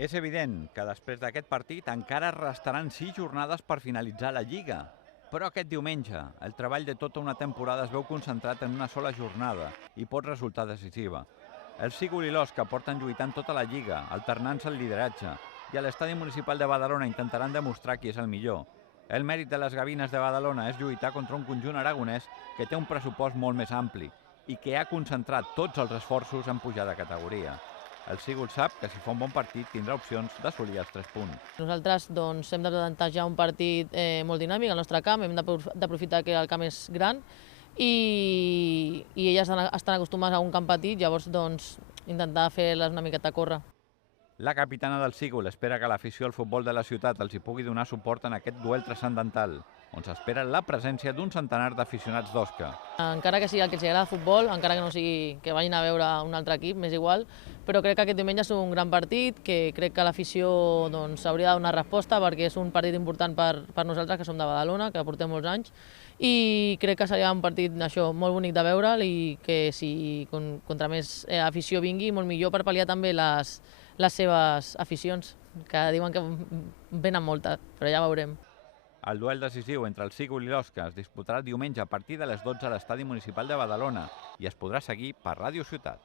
És evident que després d'aquest partit encara restaran 6 jornades per finalitzar la Lliga. Però aquest diumenge, el treball de tota una temporada es veu concentrat en una sola jornada i pot resultar decisiva. El Sigul i l'Osca porten lluitant tota la Lliga, alternant-se el lideratge, i a l'Estadi Municipal de Badalona intentaran demostrar qui és el millor. El mèrit de les Gavines de Badalona és lluitar contra un conjunt aragonès que té un pressupost molt més ampli i que ha concentrat tots els esforços en pujar de categoria. El Sigul sap que si fa un bon partit tindrà opcions d'assolir els 3 punts. Nosaltres hem de plantejar un partit molt dinàmic al nostre camp, hem d'aprofitar que el camp és gran i elles estan acostumades a un camp petit, llavors intentar fer-les una miqueta córrer. La capitana del Sigul espera que l'afició al futbol de la ciutat els hi pugui donar suport en aquest duel transcendental, on s'espera la presència d'un centenar d'aficionats d'Osca. Encara que sigui el que els agrada el futbol, encara que no sigui que vagin a veure un altre equip, m'és igual, però crec que aquest diumenge és un gran partit, que crec que l'afició hauria de donar resposta perquè és un partit important per nosaltres, que som de Badalona, que portem molts anys, i crec que seria un partit molt bonic de veure'l i que si contra més afició vingui, molt millor per pal·liar també les seves aficions, que diuen que venen moltes, però ja veurem. El duel decisiu entre el Sigul i l'Osca es disputarà diumenge a partir de les 12 a l'Estadi Municipal de Badalona i es podrà seguir per Ràdio Ciutat.